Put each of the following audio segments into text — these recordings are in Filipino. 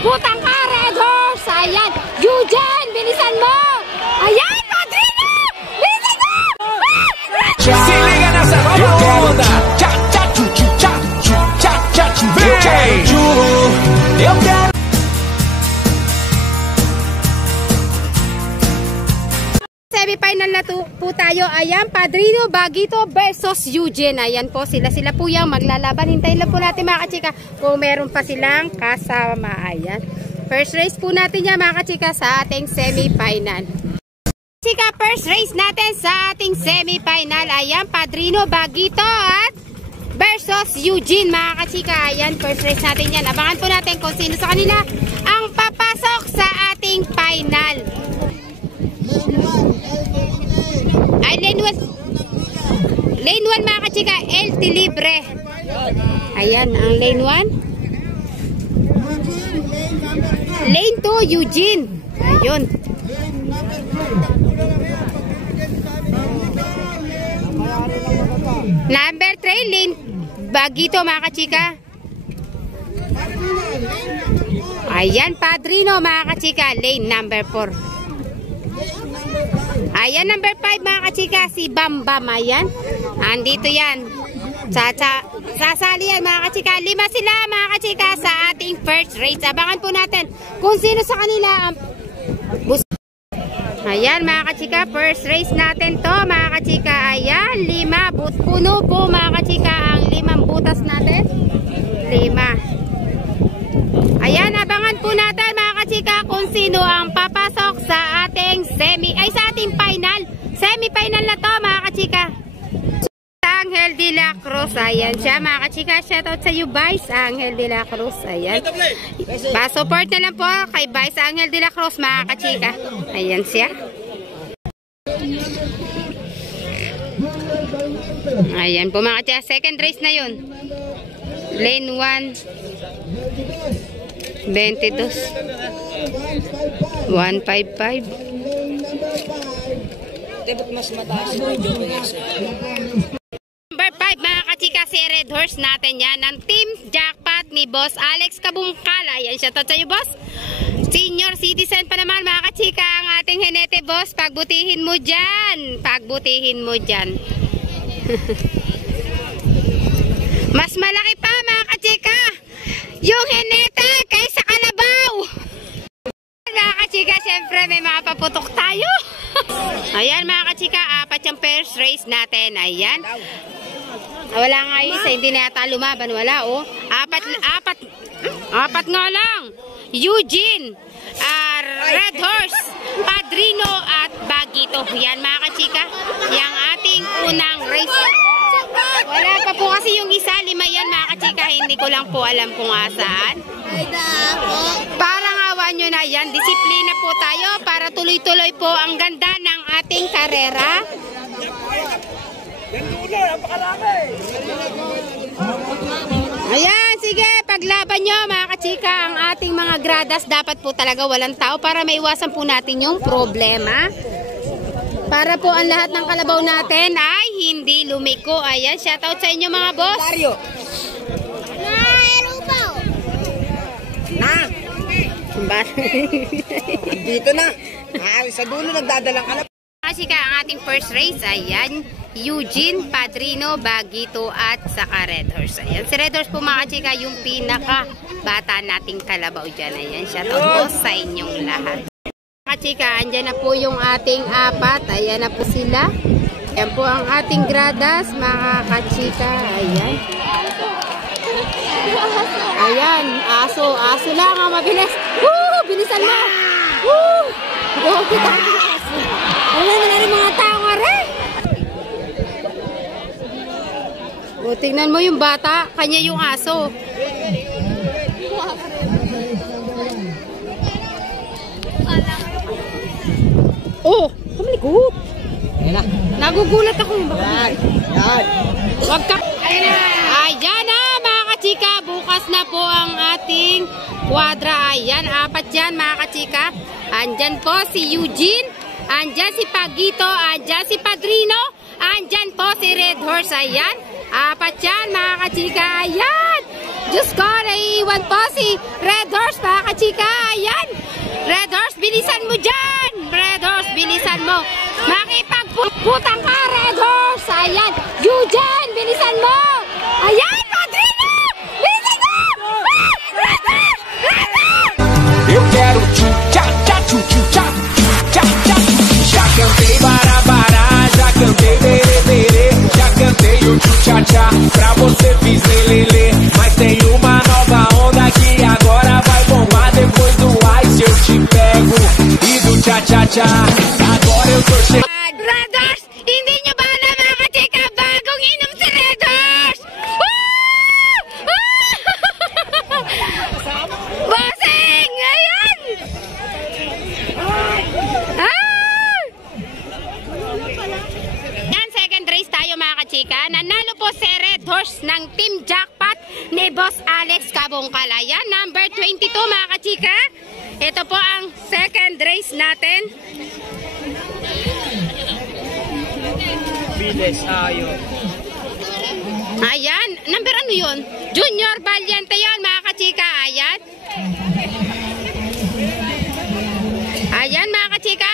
Putang ka, Red Horse! Ayan! Eugene! Bilisan mo! Ayan! Padrino! Bilisan mo! Silingan na sa onda! Semi-final na po tayo. Ayan, Padrino Baguito versus Eugene. Ayan po, sila po yung maglalaban. Hintayin lang po natin mga kachika kung meron pa silang kasama. Ayan. First race po natin yan mga kachika sa ating semi-final. Kachika, first race natin sa ating semi-final. Ayan, Padrino Baguito at versus Eugene mga kachika. Ayan, first race natin yan. Abangan po natin kung sino sa kanila ang papasok sa ating final. Ay, lane 1 mga kachika, LT Libre. Ayan, ang lane 1. Lane 2, Eugene. Ayun. Number 3, lane Baguito mga kachika. Ayan, Padrino mga kachika, lane number 4. Ayan, number 5 mga kachika, si Bam Bam. Ayan, andito yan. Sasali yan mga kachika. 5 sila mga kachika sa ating first race. Abangan po natin kung sino sa kanila ang ayan mga kachika, first race natin to mga kachika. Ayan, 5 puno po mga kachika ang 5 butas natin. 5. Ayan, abangan po natin mga kachika kung sino ang papasok sa ating sa ating final. Semi-final na to mga kachika. Angel de la Cruz. Ayan siya mga kachika. Shoutout sa iyo Vice Angel de la Cruz. Ayan. Pa-support na lang po kay Vice Angel de la Cruz mga kachika. Ayan siya. Ayan po mga kachika. Second race na yun. Lane 1. 22. 155. Number 5 mga kachika, si Red Horse natin yan ng Team Jackpot ni Boss Alex Kabunkala. Yan siya to sa'yo boss. Senior citizen pa naman mga kachika ang ating hinete boss. Pagbutihin mo dyan. Pagbutihin mo dyan. Mas malaki pa mga kachika yung hinete kaysa kalabaw. Mga kachika, syempre may mga paputok tayo. Ayan mga kachika, 4 yung first race natin. Ayan. Wala nga isa, hindi na yata lumaban. Wala oh. 4 nga lang. Eugene, Red Horse, Padrino at Baguito. Yan mga kachika, yung ating unang race. Wala pa po kasi yung isa, 5 yan mga kachika. Hindi ko lang po alam kung asaan. Parang awan nyo na yan. Disiplina po tayo para tuloy-tuloy po ang ganda ng ating karera. Ayan, sige, paglaban nyo mga kachika ang ating mga gradas. Dapat po talaga walang tao para maiwasan po natin yung problema. Para po ang lahat ng kalabaw natin ay hindi lumiko. Ayan, shoutout sa inyo mga boss. Dito na. Sa dulo nagdadalang ka na. Kasi ka ang ating first race. Ayan, Eugene, Padrino, Baguito at saka Red Horse. Ayan, si Red Horse po mga chika yung pinaka bata nating kalabaw dyan. Ayan, shoutout po sa inyong lahat. Mga chika, andyan na po yung ating 4. Ayan na po sila. Ayan po ang ating gradas mga kachika. Ayan. Ayan, aso lang ang mabilis. Woo! Bilisan mo! Woo! Go, kita. Wala na rin mga tao nga rin. O, tingnan mo yung bata, kanya yung aso. Oh, kumalikot. Nagugulat ako. Yan. Wag ka. Ayan na mga kachika. Bukas na po ang ating kwadra. Ayan, 4 yan mga kachika. Andyan po si Eugene. Andyan si Baguito. Andyan si Padrino. Andyan po si Red Horse. Ayan. 4 yan mga kachika. Ayan. Diyos ko, naiiwan po si Red Horse mga kachika. Makipagputang ka, Red Horse. Ayan. Eugene, bilisan mo. Ayan, Padrino. Bilisan mo. Ah, Red Horse. Red Horse. Eu quero tchu-tcha-tcha, tchu-tchu-tcha, tchu-tcha-tcha. Já cantei bará-bará, já cantei berê-berê, já cantei o tchu-tcha-tcha, pra você fiz lelê. Mas tem uma nova onda que agora vai bombar. Depois do ice eu te pego e do tcha-tcha-tcha. Agora eu tô chegando. Red Horse, hindi nyo ba alam mga kachika, bagong inom si Red Horse? Bossing! Ayan! Yan, second race tayo mga kachika. Nanalo po si Red Horse ng Team Jackpot ni Boss Alex Kabungkal. Ayan, number 22 mga kachika. Ito po ang second race natin. Bilis, ayo. Ayan, number ano yun? Junior Valiente yun mga kachika. Ayan. Ayan mga kachika,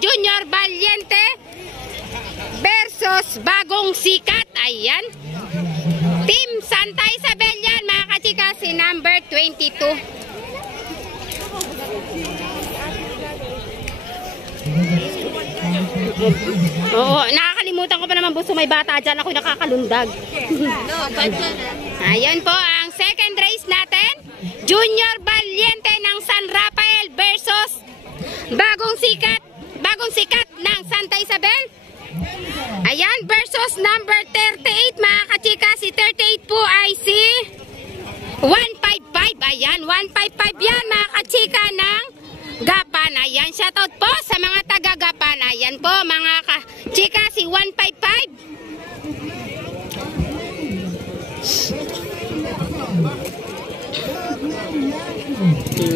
Junior Valiente versus Bagong Sikat. Ayan. Team Santa Isabel yan mga kachika, si number 22. Oo, nakakalimutan ko pa naman buso, may bata dyan, ako nakakalundag. Ayan po ang second race natin. Junior Valiente ng San Rafael versus Bagong Sikat ng Santa Isabel. Ayan, versus number 38 mga kachika. Si 38 po ay si 155. Ayan, 155 yan mga kachika ng Gapan. Ayan, shoutout po sa mga taga Gapan. Ayan po mga kachika, si 155.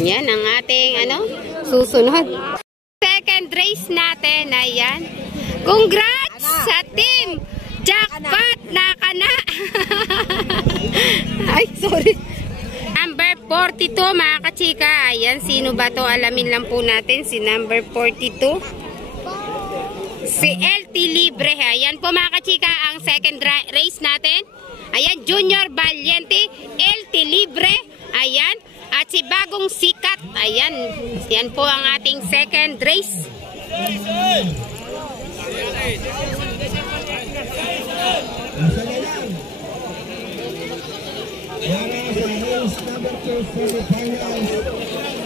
Yan ang ating susunod. Second race natin. Ayan. Congrats sa Team Jackpot na kana. Ay, sorry. Number 42 mga kachika. Ayan, sino ba to? Alamin lang po natin. Si number 42. Si LT Libre. Ayan po mga kachika ang second race natin. Ayan, Junior Valiente, LT Libre. Ayan. At si Bagong Sikat. Ayan. Yan po ang ating second race.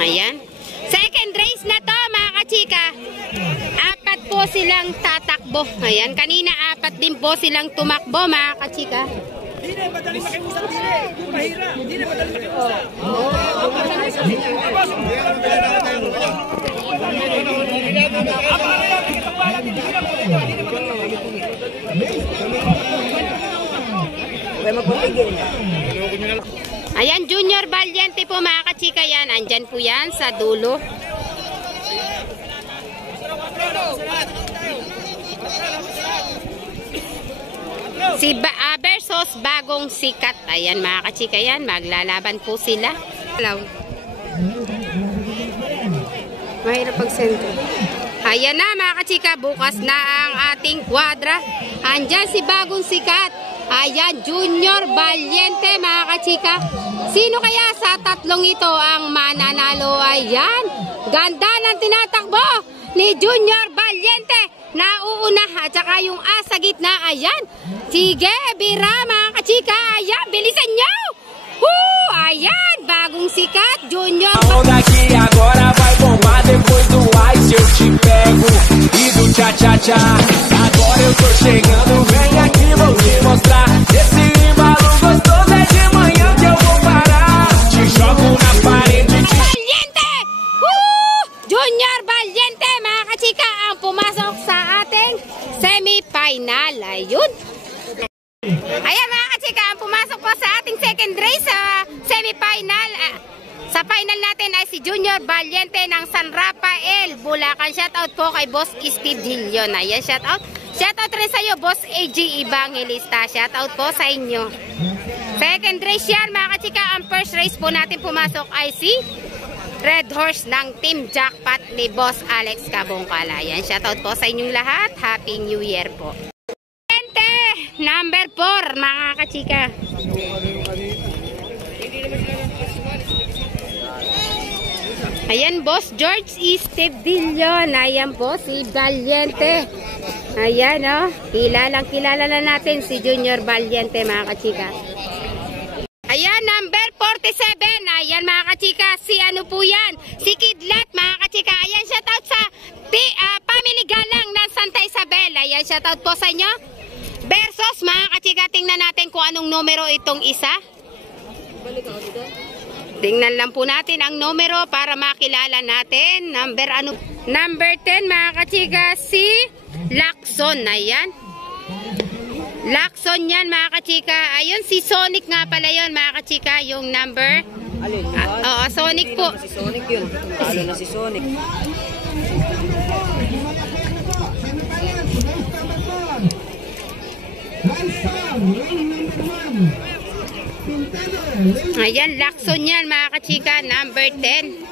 Ayan. Second race na to mga kachika. Apat po silang tatakbo. Ayan. Kanina apat din po silang tumakbo mga kachika. Hindi na, madaling makiusap. Mahirap. Hindi na, madaling makiusap. Ayan, Junior Valiente po mga kachika yan. Andyan po yan sa dulo. Si versus Bagong Sikat. Ayan mga kachika yan. Maglalaban po sila. Hello. Mahirap pag-sentro. Ayan na mga kachika. Bukas na ang ating kwadra. Andyan si Bagong Sikat. Ayan, Junior Valiente mga kachika. Sino kaya sa tatlong ito ang mananalo? Ayan. Ganda ng tinatakbo ni Junior Valiente. Nauuna at saka yung asa gitna. Ayan. Sige, bira mga kachika. Ayan, bilisan nyo. Ayan, Bagong Sikat, Junior. A onda que agora vai bombar. Depois do ice eu te pego e do tcha-tcha-tcha. Agora eu tô chegando, vem aqui, vou te mostrar. Esse embalo gostoso é de manhã que eu vou parar. Te jogo na parede. Valiente! Junior Valiente, mga kachika, ang pumasok sa ating semi-final. Ayun. Ayan mga kachika, ang pumasok po sa ating second race sa semi-final. Sa final natin ay si Junior Valiente ng San Rafael, Bulacan. Shoutout po kay Boss Steve Hillion. Ayan, shoutout. Shoutout rin sa iyo, Boss AG Evangelista. Shoutout po sa inyo. Second race yan mga kachika. Ang first race po natin pumasok ay si Red Horse ng Team Jackpot ni Boss Alex Cabongkala. Yan, shoutout po sa inyong lahat. Happy New Year po. Number 4, mga kachika. Ayan, Boss George Steve Dillon. Ayan po, si Valiente. Ayan, oh. Kilala na natin si Junior Valiente, mga kachika. Ayan, number 47. Ayan, mga kachika, si ano po yan? Si Kidlat, mga kachika. Ayan, shoutout sa Family Galang ng Santa Isabel. Ayan, shoutout po sa inyo. Versus, mga kachika, tingnan natin kung anong numero itong isa. Tingnan lang po natin ang numero para makilala natin. Number 10, mga kachika, si Lacson. Ayan. Lacson yan, mga kachika. Ayun, si Sonic nga pala yun, mga kachika, yung number. Alin? Oo, Sonic po. Si Sonic yun. Lalo na si Sonic. Ayan, Lacson yan, mga kachika, number 10.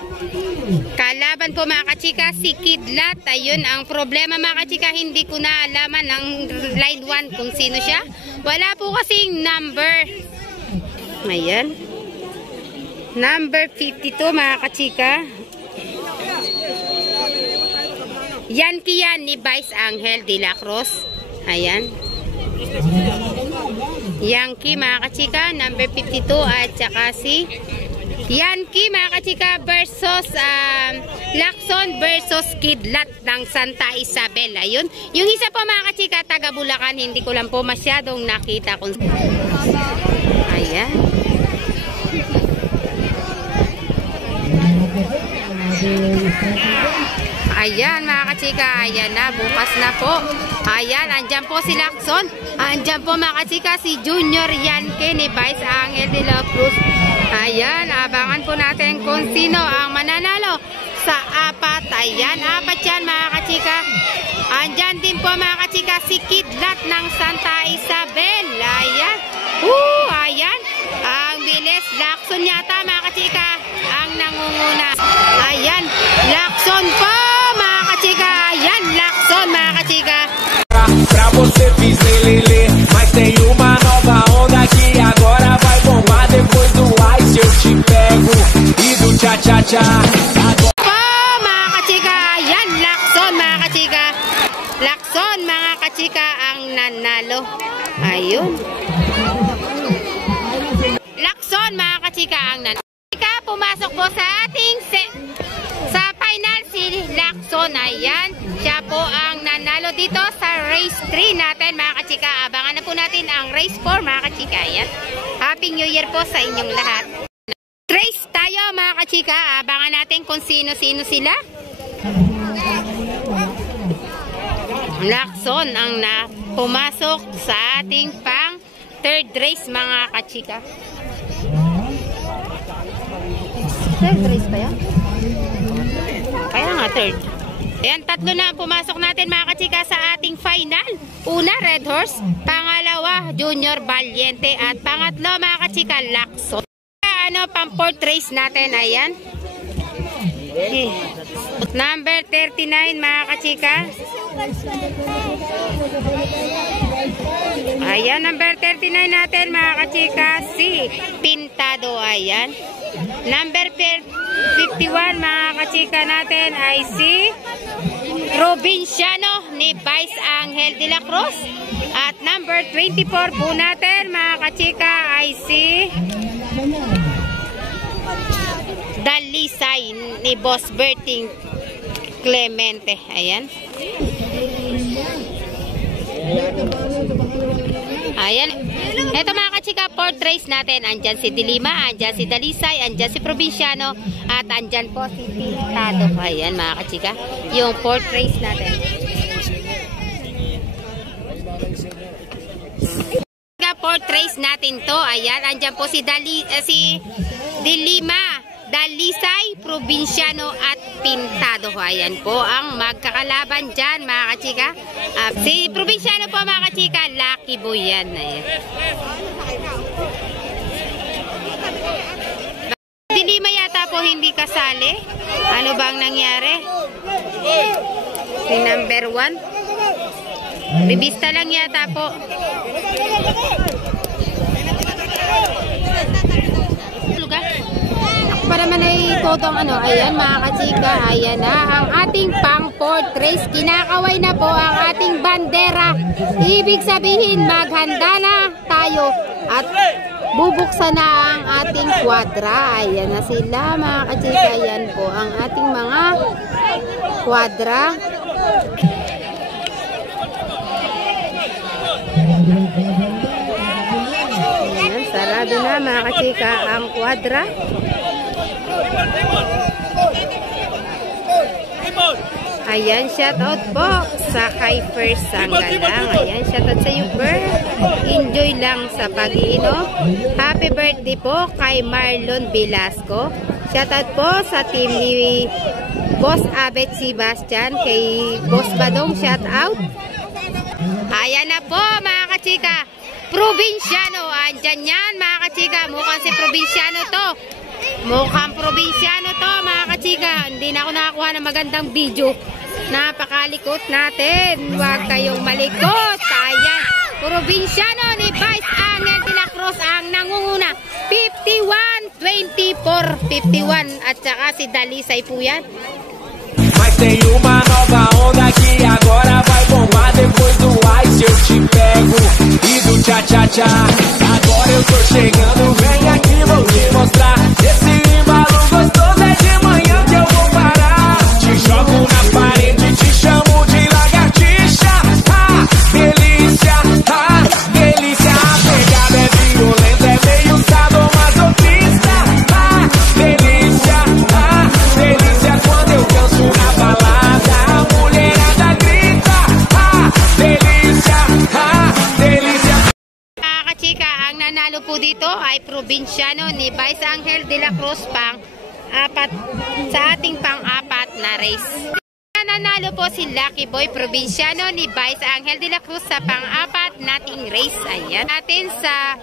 Kalaban po, mga kachika, si Kidlat. Ayun, ang problema, mga kachika, hindi ko na alaman ng line 1 kung sino siya. Wala po kasing number. Ayan. Number 52, mga kachika. Yankee yan ni Vice Angel de la Cruz. Ayan. Yankee, mga kachika, number 52, at saka si Yankee, mga kachika, versus Lacson versus Kidlat ng Santa Isabel. Ayun. Yung isa po, mga kachika, taga Bulacan, hindi ko lang po masyadong nakita kung... Ayan. Ayan, mga kachika, ayan na, bukas na po. Ayan, andyan po si Lacson. Andyan po, mga kachika, si Junior Yankee ni Vice Angel de la Cruz. Ayan, abangan po natin kung sino ang mananalo sa apat. Ayan, apat yan, mga kachika. Andyan din po, mga kachika, si Kidlat ng Santa Isabel. Ayan. Ayan. Ang bilis. Lacson yata, mga kachika, ang nangunguna. Ayan. Lacson po, mga kachika. Ayan, Lacson, mga kachika. Pra você fiz lelele, mas tem uma nova onda que agora vai bombar. Depois do ice eu te pego e do cha-cha-cha. Mga kachika, yan, Lacson, mga kachika. Lacson, mga kachika, ang nanalo. Ayun. Lacson, mga kachika, ang nanalo. Pumasok po sa ating sa final si Lacson. Ayan, siya po ang nanalo dito sa race 3 natin, mga kachika. Abangan na po natin ang race 4, mga kachika. Ayan. Happy New Year po sa inyong lahat. Race tayo, mga kachika. Abangan natin kung sino-sino sila. Lacson ang pumasok sa ating pang third race, mga kachika. Third race pa yan? Kaya nga, third. Ayan, tatlo na ang pumasok natin, mga kachika, sa ating final. Una, Red Horse. Pangalawa, Junior Valiente. At pangatlo, mga kachika, Lacson. Pang fourth race natin, ayan. Okay. Number 39, mga kachika. Ayan, number 39 natin, mga kachika, si Pintado. Ayan. Number 51, mga kachika natin, ay si Provinciano ni Vice Angel de la Cruz. At number 24 po natin, mga kachika, ay si Dalisay ni Boss Berting Clemente. Ayan. Ayan. Ito, mga kachika, fourth race natin. Andyan si Dilima, andyan si Dalisay, andyan si Provinciano, at andyan po si Pintado. Ayan, mga kachika, yung fourth race natin. Fourth race natin to. Ayan, andyan po si Dilima, Dalisay, Provinciano, at Pintado. Ayan po ang magkakalaban dyan, mga kachika. Si Provinciano po, mga kachika, lucky boy yan. Ayan. Dilima yata po po hindi kasali. Ano bang nangyari? Si number 1. Revista lang yata po. Lugar. Ako pa naman ay totong ano. Ayan mga kachika. Ayan na ang ating pang 4th race. Kinakaway na po ang ating bandera. Ibig sabihin maghanda na tayo. At bubuksan na ang ating kwadra. Ayan na sila mga kachika. Ayan po ang ating mga kwadra. Ayan, sarado na mga kachika ang kwadra. Ayan, shoutout po sa kay First Sanggalang. Ayan, shoutout sa iyo, Ber. Enjoy lang sa pag-iinom. Happy birthday po kay Marlon Velasco. Shoutout po sa team ni Boss Abet Sebastian. Kay Boss Badong, shoutout. Ayan na po mga kachika. Probinsyano. Andyan yan mga kachika. Mukhang si probinsyano to. Mukhang probinsyano to mga kachika. Hindi na ako nakakuha ng magandang video. Napakalikot natin. Huwag kayong malikot. Ayan. Probinsyano ni Vice Angel de la Cruz ang nangunguna. 51-24. 51. At saka si Dalisay po yan. Mas tem uma nova onda que agora vai bombar. Depois do ice eu te pego e do tcha-tcha-tcha. Agora eu tô chegando, vem aqui, vou te mostrar. Esse embalo gostoso é de manhã que eu vou parar. Te jogo na parede, te chamo de lagartixa. Ah, delícia, a pegada é violenta, é meio sadomasoquista. Ah, delícia, quando eu danço na balada, a mulherada grita. Ah, delícia, Kachika, ang nanalo po dito ay probinsyano ni Vice Angel de la Cruz sa ating pang-apat na race. Nanalo po si Lucky Boy probinsyano ni Vice Angel de la Cruz sa pang-apat nating race. Ayan. Natin sa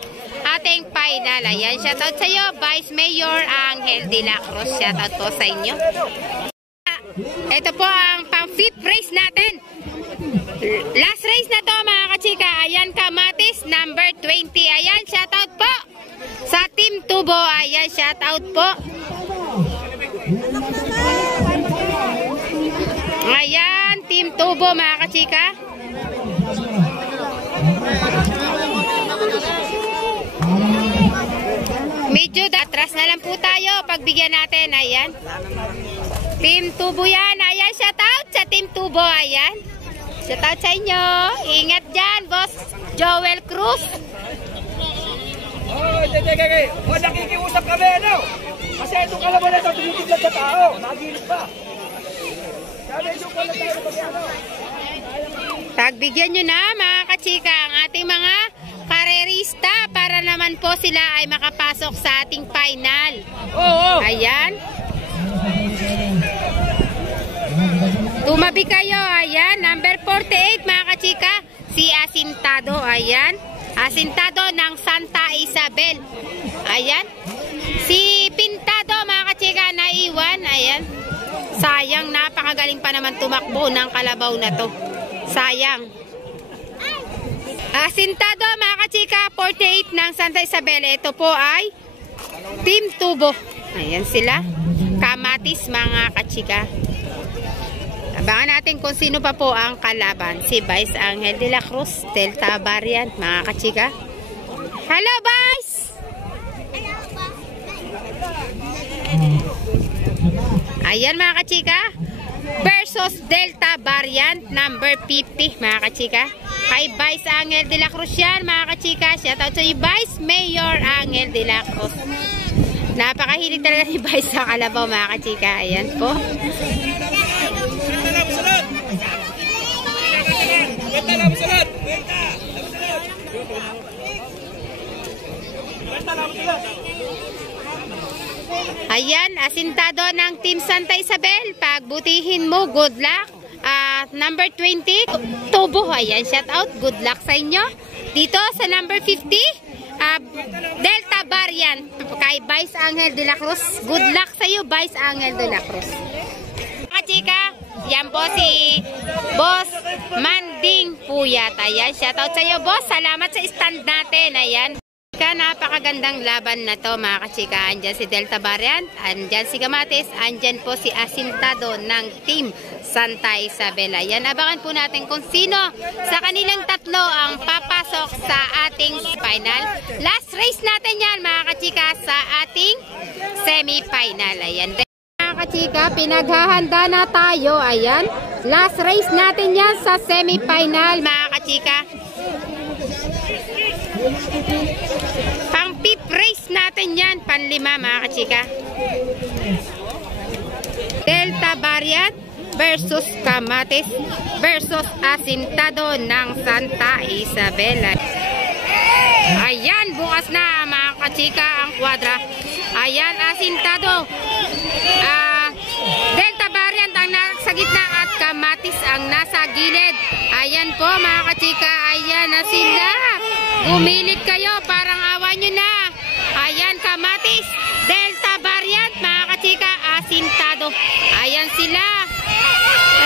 ating final. Ayan. Shoutout sa iyo, Vice Mayor Angel de la Cruz. Shoutout po sa inyo. Ito po ang pang-5th race natin. Last race na to mga kachika. Ayan, Kamatis number 20. Ayan, shoutout po sa Team Tubo. Ayan, shoutout po. Ayan, Team Tubo mga kachika. Medyo atras na lang po tayo. Pagbigyan natin. Ayan. Team Tubo yan. Ayan, shoutout sa Team Tubo. Ayan. Shoutout sa inyo. Ingat dyan, Boss Joel Cruz. Nakikiusap kami, ano? Kasi itong kalaban na ito, tumitiglan sa tao. Nagilip pa. Tagbigyan nyo na mga kachika ang ating mga karerista para naman po sila ay makapasok sa ating final. Ayan. Tumabi kayo. Ayan. Number 48 mga kachika. Si Asintado. Ayan. Asintado ng Santa Isabel. Ayan. Si Pintado mga kachika naiwan. Ayan. Sayang, napakagaling pa naman tumakbo ng kalabaw na to. Sayang. Asintado mga kachika, 48 ng Santa Isabel. Ito po ay Team Tubo. Ayan sila. Kamatis mga kachika. Abangan natin kung sino pa po ang kalaban. Si Vice Angel de la Cruz, Delta Variant mga kachika. Hello Vice! Ayan mga kachika, versus Delta Variant number 50 mga kachika. Kay Vice Angel de la Cruz yan mga kachika. Shoutout sa Vice Mayor Angel de la Cruz. Napakahilig talaga ni Vice sa kalabaw mga kachika. Ayan po. Ayan, asintado ng Team Santa Isabel. Pagbutihin mo, good luck. Number 20, Tubo. Ayan, shout out. Good luck sa inyo. Dito sa number 50, Delta variant kay Vice Angel de la Cruz. Good luck sa iyo, Vice Angel de la Cruz. Kachika, yan po si Boss Manding Puyat. Ayan, shoutout sa iyo, boss. Salamat sa stand natin. Ayan. Napakagandang laban na to, mga kachika. Andyan si Delta variant, andyan si Kamatis, andyan po si Asintado ng Team Santa Isabel. Yan, abangan po natin kung sino sa kanilang tatlo ang papasok sa ating final. Last race natin yan, mga kachika, sa ating semi-final. Ayan, mga kachika, pinaghahanda na tayo. Ayan, last race natin yan sa semi-final, mga kachika. Pang fifth race natin yan, panlima, mga kachika. Delta variant versus Kamatis versus Asintado ng Santa Isabel. Ayan, bukas na, mga kachika, ang kwadra. Ayan, Asintado, Delta variant ang nasa gitna at Kamatis ang nasa gilid. Ayan po, mga kachika, ayan na sila. Umilit kayo, parang awa nyo na. Ayan, Kamatis, Delta variant, mga kachika, Asintado. Ayan sila.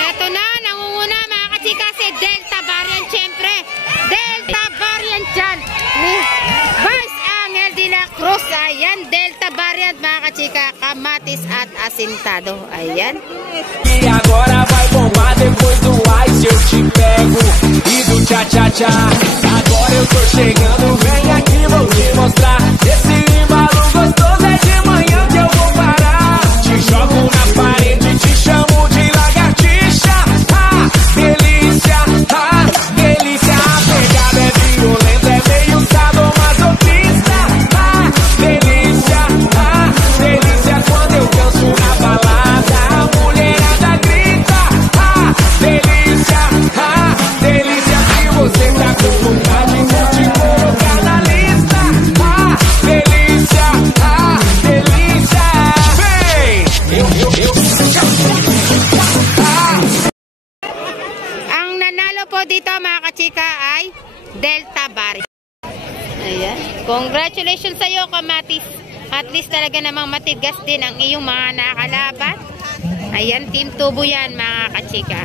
Eto na, nangunguna, mga kachika, si Delta variant, syempre. Delta variant dyan. Vice Angel de la Cruz. Ayan, Delta variant, mga kachika, Kamatis at Asintado. Ayan. E agora vai bombar depois do ice eu te pego e do tcha tcha tcha. Agora eu tô chegando, vem aqui vou te mostrar. Esse embalo gostoso é de manhã que eu vou parar. Te jogo na parede, te chamo de lagartixa. Ah, delícia, delícia. A pegada é violenta, é meio sadomasoquista. Ah, delícia, delícia. Quando eu danço na balada, a mulherada grita. Ah, delícia, delícia. Se você tá com vontade, vou te colocar na lista. Ah, delícia, delícia. Vem, eu. Ang nanalo po dito, mga kachika, ay Delta variant. Ayan. Congratulations sa iyo, Kamatis. At least talaga namang matigas din ang iyong mga nakalaban. Ayan, Team Tubo yan, mga kachika.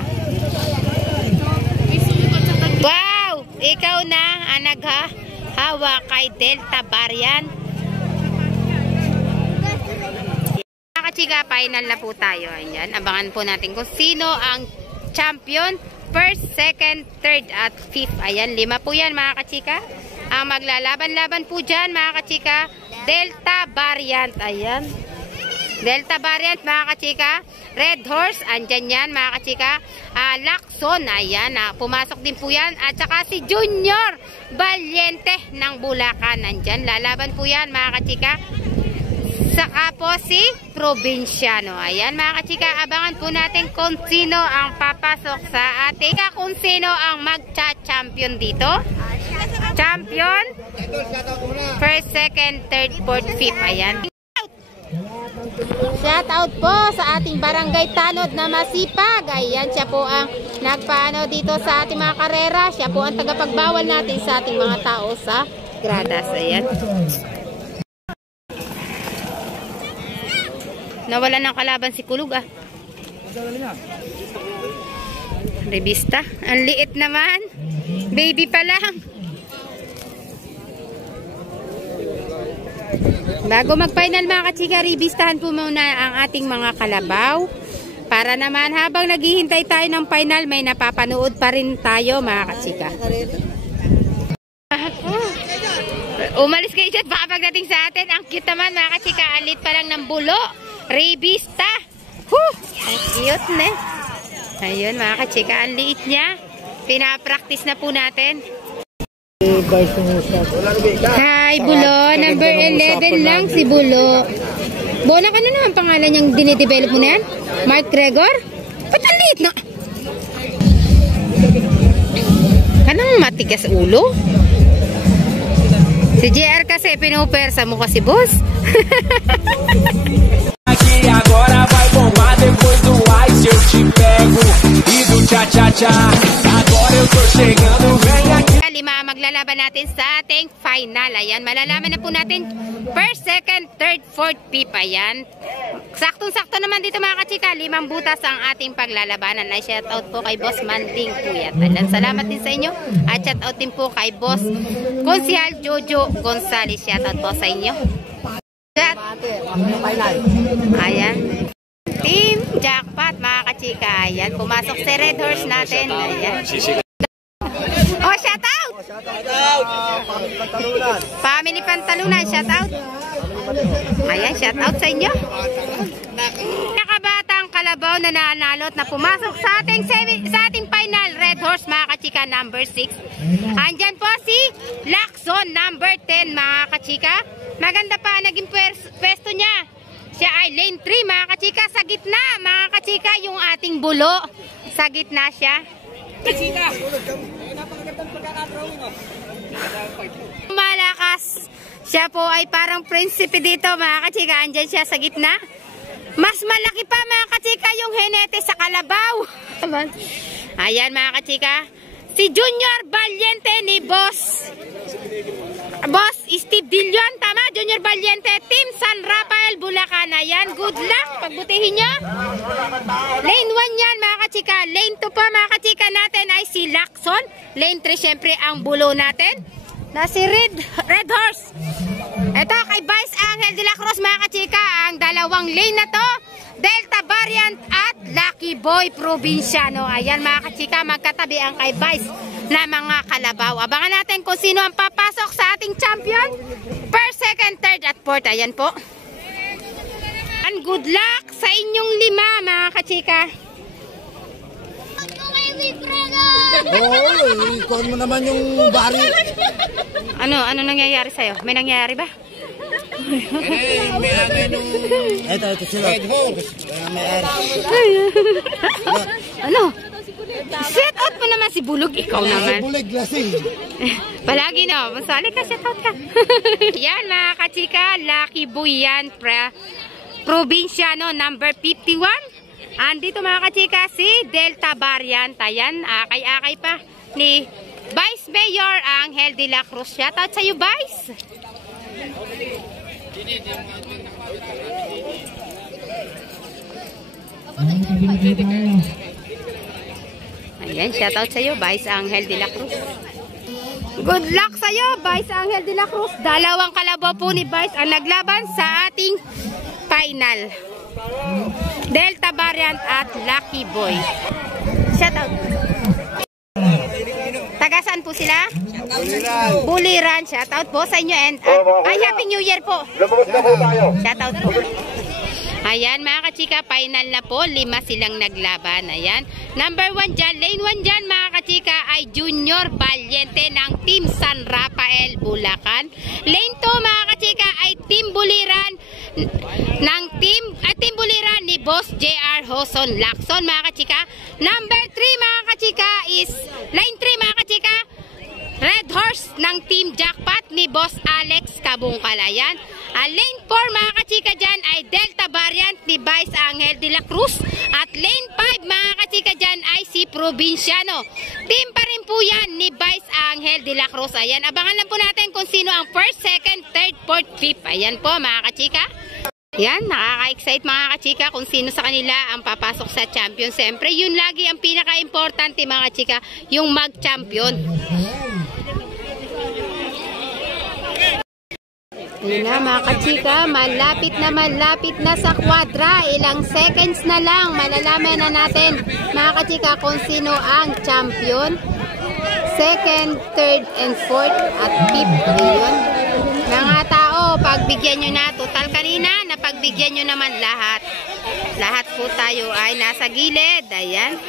Wow! Ikaw na ang naghahawa kay Delta variant. Mga kachika, final na po tayo. Ayan, abangan po natin kung sino ang champion. First, second, third, at fifth. Ayan, 5 po yan, mga kachika. Ang maglalaban-laban po dyan, mga kachika, Delta variant. Ayan. Delta variant, mga kachika. Red Horse, andyan yan, mga kachika. Lacson, ayan. Pumasok din po yan. At saka si Junior Valiente ng Bulacan. Andyan, lalaban po yan, mga kachika. Saka po si Provinciano. Ayan, mga kachika, abangan po natin kung sino ang papasok sa ating, kung sino ang magcha-champion dito. Champion, first, second, third, fourth, fifth. Ayan. Shout out po sa ating barangay Tanod na masipag. Ayan, siya po ang nagpaano dito sa ating mga karera. Siya po ang tagapagbawal natin sa ating mga tao sa gradas. Ayan. Nawala ng kalaban si Kulug, ah. Revista. Ang liit naman. Baby pa lang. Bago mag-final, mga kachika, revistahan po muna ang ating mga kalabaw. Para naman habang naghihintay tayo ng final, may napapanood pa rin tayo, mga kachika. Umalis kayo dyan, baka pagdating sa atin. Ang cute naman, mga kachika. Alit pa lang ng bulo. Revista. Ang cute, ne? Ayun, mga kachika, ang liit niya. Pinapractice na po natin. Hi, Bulo. Number 11 lang si Bulo. Bola ka na naman pangalan niyang dinidevelop mo na yan? Mark Gregor? Ba't ang liit na? Kanang matigas ulo? Si JR kasi pinupersa mo kasi, boss. Aqui agora vai bombar depois do ice eu te pego e do tcha tcha tcha. Agora eu tô chegando, vem aqui. 5 maglalaban natin sa ating final. final. Ayan, malalaman na po natin first, second, third, fourth, fifth. Ayan. Saktong-sakto naman dito mga kachika, 5 butas ang ating paglalabanan. Ay shoutout po kay Boss Manding Puyat. Ayan, salamat din sa inyo. At shoutout din po kay Boss Konsihal Jojo Gonzales. Shoutout po sa inyo. Ayan. Team Jackpot mga kachika. Ayan, pumasok si Red Horse natin. Ayan. Oh, shout out! Family Pantalunan, shout out. Ayan, shout out sa inyo. Nakabatang Kalabaw na nanalo at na pumasok sa ating final Red Horse mga kachika number 6. Andyan po si Lacson number 10 mga kachika. Maganda pa naging pwesto niya. Siya ay lane 3 mga kachika, sa gitna mga kachika, yung ating bulo. Sa gitna siya. Malakas. Siya po ay parang prinsipe dito mga kachika. Andyan siya sa gitna. Mas malaki pa mga kachika yung henete sa Kalabaw. Ayan mga kachika. Si Junior Valiente ni Boss Steve Dillon. Tama, Junior Valiente. Team San Rafael Bulacan. Ayan, good luck. Pagbutihin nyo. Lane 1 yan mga kachika. Lane 2 pa mga kachika natin ay si Lacson. Lane 3 syempre ang bulo natin na si Red Horse. Ito kay Vice Angel de la Cruz mga kachika. Ang dalawang lane na to, Delta Variant at Lucky Boy Provinciano. Ayan mga kachika, magkatabi ang kay Vice na mga Kalabaw. Abangan natin kung sino ang papasok sa ating champion. First, second, third at fourth. Ayan po. And good luck sa inyong 5 mga kachika. Oo, ikuhan mo naman yung bari. Ano nangyayari sa'yo? May nangyayari ba? May agay nung... Ito sila. Red Horse. May Ano? Set out mo naman si Bulog. Ikaw naman. Bulig lasing. Palagi na. Masali ka, set out ka. Yan mga kachika. Lucky Boy yan. Provinciano number 51. Andito mga kachika si Delta Variant. Ayan. Akay-akay pa ni Vice Mayor Angel de la Cruz. Shout out sa iyo, Vice. Ayan, shout out sa iyo, Vice Angel de la Cruz. Good luck sa iyo, Vice Angel de la Cruz. Dalawang Kalabaw po ni Vice ang naglaban sa ating final. Delta Variant at Lucky Boy. Shout out. Tagasaan po sila? Buliran. Shout out po sa inyo and ay Happy New Year po. Shout out po. Ayan mga kachika, final na po. 5 silang naglaban. Ayan. Number 1 dyan, lane 1 dyan mga kachika ay Junior Valiente ng Team San Rafael Bulacan. Lane 2 mga kachika ay Team Buliran ng Team Buliran ni Boss JR Hoson Lacson mga kachika. Number 3 mga kachika is lane 3 mga kachika, Red Horse ng Team Jackpot ni Boss Alex Kabungkalayan. Lane 4 mga kachika dyan ay Delta Variant ni Vice Angel de la Cruz. At lane 5 mga kachika dyan ay si Provinciano. Team pa rin po yan ni Vice Angel de la Cruz. Ayan, abangan lang po natin kung sino ang first, second, third, fourth, fifth. Ayan po mga kachika. Yan, nakaka-excite mga kachika kung sino sa kanila ang papasok sa champion. Siyempre, yun lagi ang pinaka-importante mga kachika, yung mag-champion. Yun na mga kachika, malapit na sa kwadra. Ilang seconds na lang, malalaman na natin mga kachika kung sino ang champion. Second, third, and fourth at fifth. Yun. Mga tao, pagbigyan nyo na. Total kanina, napagbigyan nyo naman lahat. Lahat po tayo ay nasa gilid. Ayan.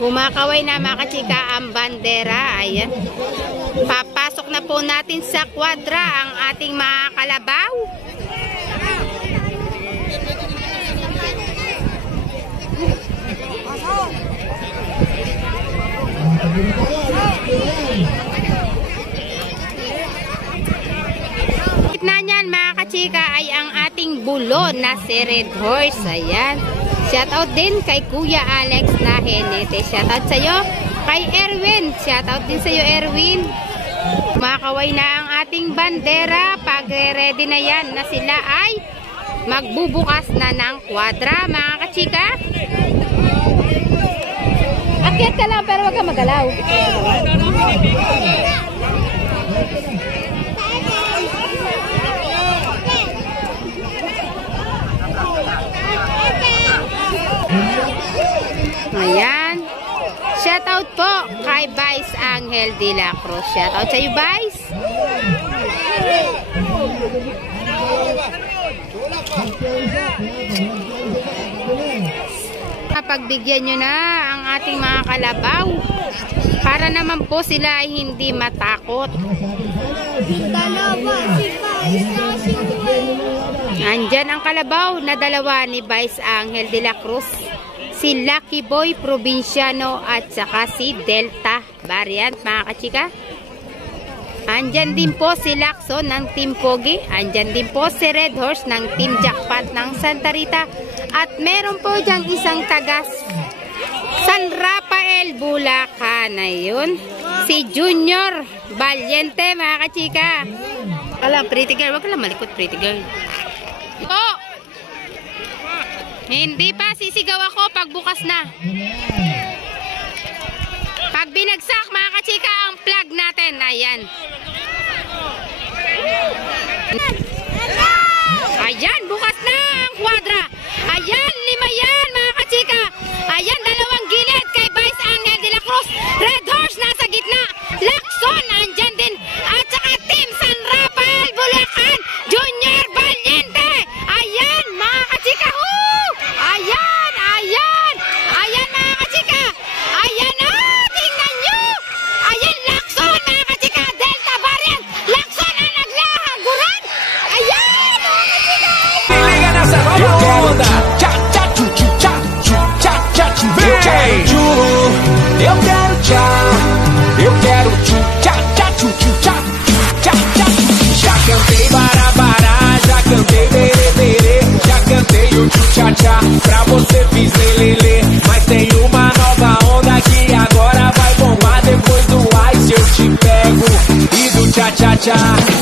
Kumakaway na mga kachika ang bandera. Ayan. Papasok na po natin sa kwadra ang ating mga Kalabaw. Gitna niyan mga kachika ay ang ating bulo na si Red Horse. Ayan. Shoutout din kay Kuya Alex na Henete. Shoutout sa'yo. Kay Erwin. Shoutout din sa'yo, Erwin. Kumakaway na ang ating bandera. Pag-ready na yan na sila ay magbubukas na ng kwadra, mga kachika. Akyat ka lang pero wag ka magalaw. Ayan. Shoutout po kay Vice Angel de la Cruz. Shoutout sa iyo, Vice. Pagbigyan nyo na ang ating mga kalabaw para naman po sila ay hindi matakot. Andyan ang kalabaw na dalawa ni Vice Angel de la Cruz, si Lucky Boy Provinciano at saka si Delta Variant, mga kachika. Andyan din po si Lacson ng Team Pogi. Andyan din po si Red Horse ng Team Jackpot ng Santa Rita. At meron po diyang isang tagas San Rafael, Bulacan. Ayun, si Junior Valiente, mga kachika. Alam, pretty girl. Wag ka lang malikot, pretty girl. Po! Hindi pa, sisigaw ako pagbukas na. Pag binagsak, mga kachika, ang plug natin. Ayan. Ayan, bukas na ang kwadra. Ayan, 5 yan, mga kachika. Ayan, 2 gilid kay Vice Angel de la Cruz. Red Horse nasa gitna. Lacson, andyan din. At saka Team San Rafael, Bulacan. Junior Valiente. Ayan, mga kachika. Ayan, ayan. Ayan, mga kachika. Ayan na, tingnan nyo. Ayan, Lacson, mga kachika. Delta Variant. Lacson ang naglahaguran. Ayan, mga kachika. Liga nessa nova onda. Tchá, tchá, tchu, tchu, tchá, tchu, tchá, tchá, tchu. Eu quero tchu, eu quero tchá. Eu quero tchu, tchá, tchá, tchu, tchu, tchá, tchá, tchá. Já cantei barabará, já cantei berê, berê. Já cantei o tchu, tchá, tchá. Pra você fiz lelele. Mas tem uma nova onda que agora vai bombar. Depois do ice eu te pego. E do tchá, tchá, tchá.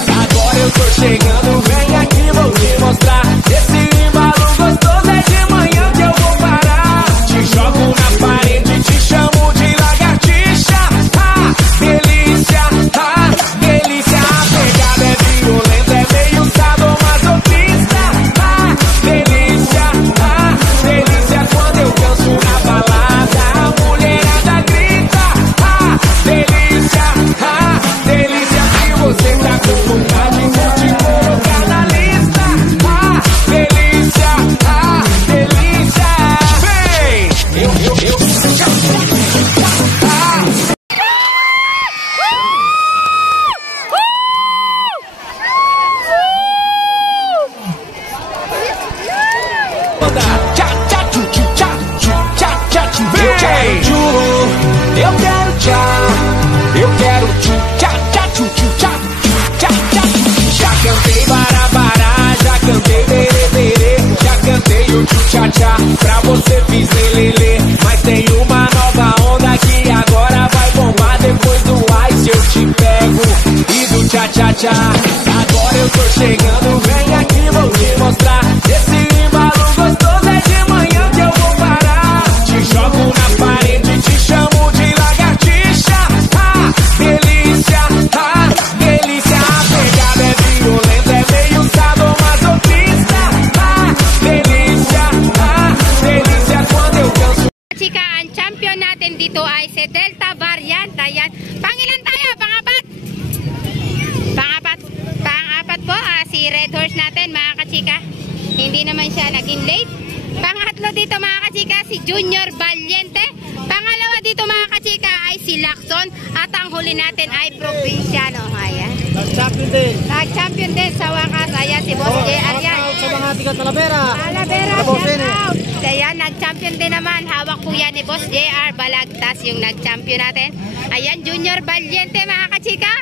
Agora eu tô chegando, vem aqui, vou te mostrar. Esse embalo gostoso é de manhã que eu vou parar. Te jogo na parede, te chamo de lagartixa. Ah, delícia, delícia. A pegada é violenta, é meio sadomasoquista. Ah, delícia, delícia. Quando eu danço na balada, a mulherada grita. Ah, delícia, delícia. Se você tá com vontade, vou te colocar na lista. Ah, delícia, delícia. Vem, eu. Tchá, tchá, tchu, tchu, tchá, tchu, tchá, tchá, tchu. Eu quero tchu, eu quero tchá. Eu quero tchu, tchá, tchá, tchu, tchu, tchá, tchá, tchá. Já cantei barabará, já cantei berê, berê. Já cantei o tchu, tchá, tchá. Pra você fiz lelele. Mas tem uma nova onda que agora vai bombar. Depois do ice eu te pego. E do tchá, tchá, tchá. Agora eu tô chegando, vem aqui, vou te mostrar. Esse embalo gostoso é de manhã que eu vou parar. Te jogo na parede, te chamo de lagartixa. Ah, delícia, delícia. A pegada é violenta, é meio sadomasoquista. Ah, delícia, delícia. Quando eu danço. Chika, ang champion natin dito ay si Delta Variant. Ayan. Pangilan tayo? Pangapat? Pangapat po, si Red Horse natin, mga kachika. Hindi naman siya naging late. Pangatlo dito, mga kachika, si Junior Valiente. Pangalawa dito, mga kachika, ay si Lacson. At ang huli natin ay Provinciano. Ayan. Nag-champion din. Nag-champion din sa wakas. Ayan, si Boss J. Arian. Sa mga tigat Talavera. Talavera, shout out. Ayan, nag-champion din naman. Hawak po yan ni Boss JR Balagtas, yung nag-champion natin. Ayan, Junior Valiente, mga kachika.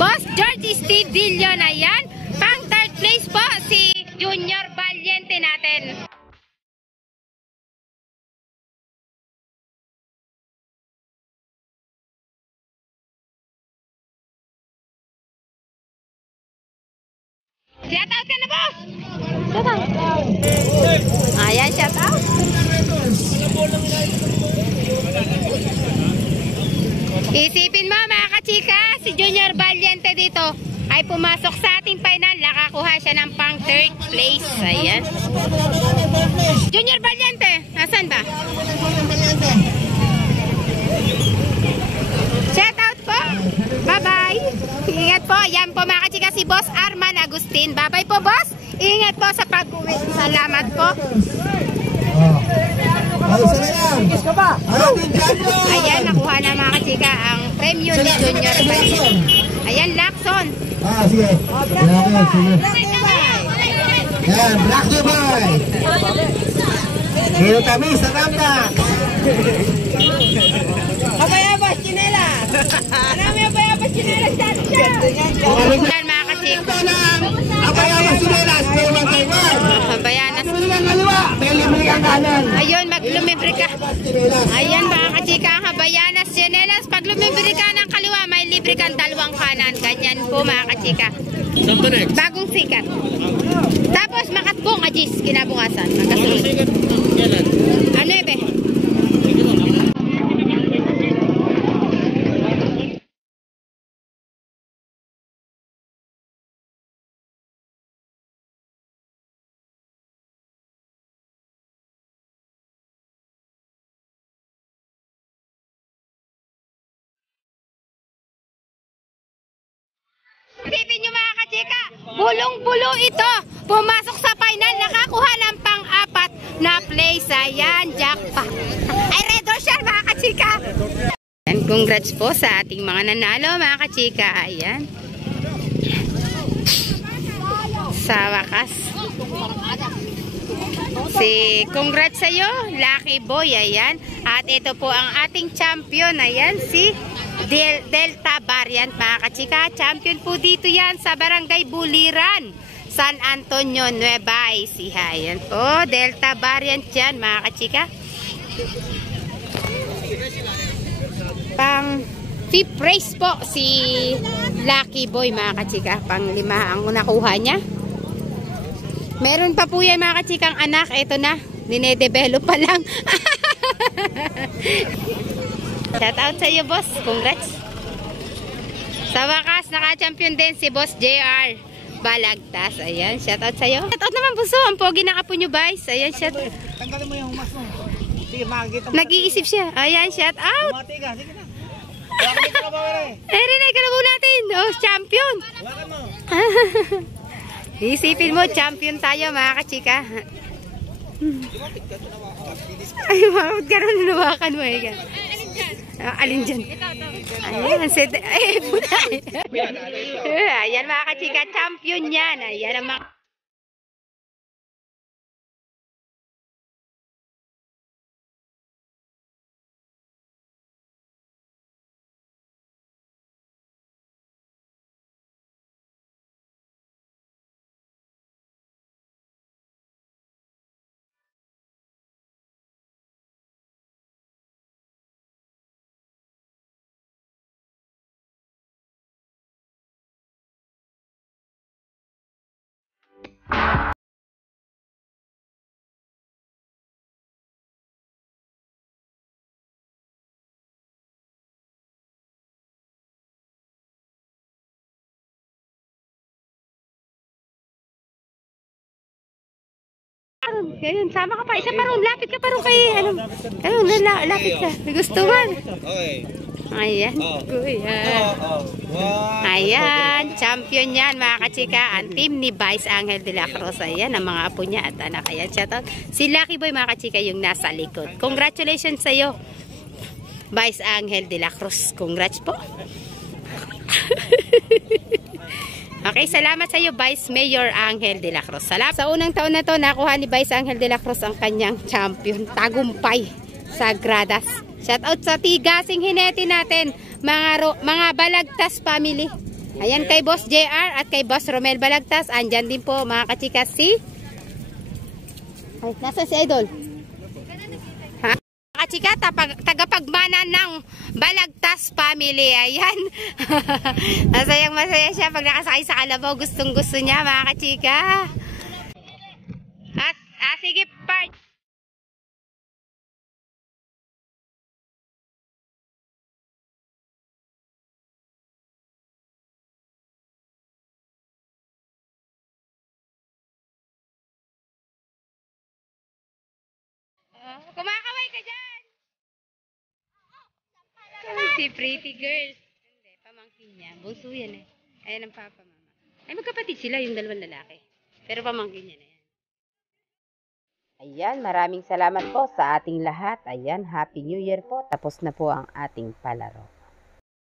Boss George Steve Dillon. Ayan. Pang third place po si Junior Valiente natin. na boss! Shout out! Ayan, shout out! Isipin mo mga kachika, si Junior Valiente dito ay pumasok sa ating final. Nakakuha siya ng pang 3rd place. Ayan. Junior Valiente, nasan ba? Shout out po. Bye-bye. Ingat po. Yan po mga kachika si Boss Arman Agustin. Bye-bye po boss. Ingat po sa pag-uwi. Salamat po. Ayan, nakuha na mga kachika ang premyo ni Junior Valiente. Ayan, Lacson. Sige. Yan, Black Dubai. Dito kami sa Tamta. Abayabas, chinelas! Anong abayabas, chinelas dyan? Yan mga kachika. Abayabas, chinelas. Pabayanas. May libre kang kanan. Ayun, maglumibri ka. Ayan mga kachika, ang Habayanas Chinelas. Pag lumibri ka ng kaliwa, may libre kang dalawang kanan. Ganyan po mga kachika. Bagong sikat. Tapos makatbong ajis kinabukasan. Magkasunod. Ano ebe? Isipin nyo mga kachika, bulong-bulo ito. Pumasok sa final, nakakuha ng pang-4 na place. Ayan, jackpot. Ay, red door siya mga kachika. And congrats po sa ating mga nanalo mga kachika. Ayan. Sa wakas. Congrats sa'yo, Lucky Boy. Ayan. At ito po ang ating champion. Ayan, si Delta Variant mga kachika. Champion po dito yan sa Barangay Buliran, San Antonio, Nueva Ecija. Ayan po, Delta Variant yan mga kachika. Pang 5th race po si Lucky Boy mga kachika. Pang 5 ang nakuha niya. Meron pa po yan mga kachikang anak. Ito na, dinedevelop pa lang. Shout out sa iyo boss, congrats. Sa wakas, naka-champion din si Boss JR Balagtas. Ayan, shout out sa iyo. Shout out naman puso, ang pogi ng apo nyo guys. Ayan, shout out. Tanggalin mo yung mask mo. Sige, makikita mo. Nag-iisip siya. Ayan, shout out. Mati ka, sige na. Wala kami ka na ba rin? Eh, rinay ka na po natin. Oh, champion. Wala ka mo. Isipin mo, champion tayo mga kachika. Ay, bakit ka rin nawakan mo eh. Alin dyan? Ayan, ayan mga kachika, champion yan. Ayan ang mga... Ayun, sama ka pa. Isa pa ron. Lapit ka pa ron kay, ano. Ayun, lapit ka. Gusto man. Okay. Ayan, kuya. Ayan, champion yan mga kachika. Ang team ni Vice Angel de la Cruz. Ayan, ang mga apo niya at anak. Ayan, shout out. Si Lucky Boy mga kachika yung nasa likod. Congratulations sa'yo, Vice Angel de la Cruz. Congrats po. Okay, salamat sa iyo Vice Mayor Angel de la Cruz. Salamat. Sa unang taon na to, nakuha ni Vice Angel de la Cruz ang kanyang champion, tagumpay sa gradas. Shout out sa tigasing hineti natin, mga Balagtas family. Ayan kay Boss JR at kay Boss Romel Balagtas. Andyan din po mga kachika si... Ay, nasa si Idol? Ha? kachika, tagapagmana ng Balagtas family. Ayan. Masaya siya pag nakasakay sa kalabaw. Gustong gusto niya mga kachika. Sige, part. Kumakaway ka dyan! Si pretty girl. Hindi, pamangkin niya. Bunso yan eh. Ayan ang papa, mama. Ay, magkapatid sila, yung dalawang lalaki. Pero pamangkin niya na yan. Ayan, maraming salamat po sa ating lahat. Ayan, Happy New Year po. Tapos na po ang ating palaro.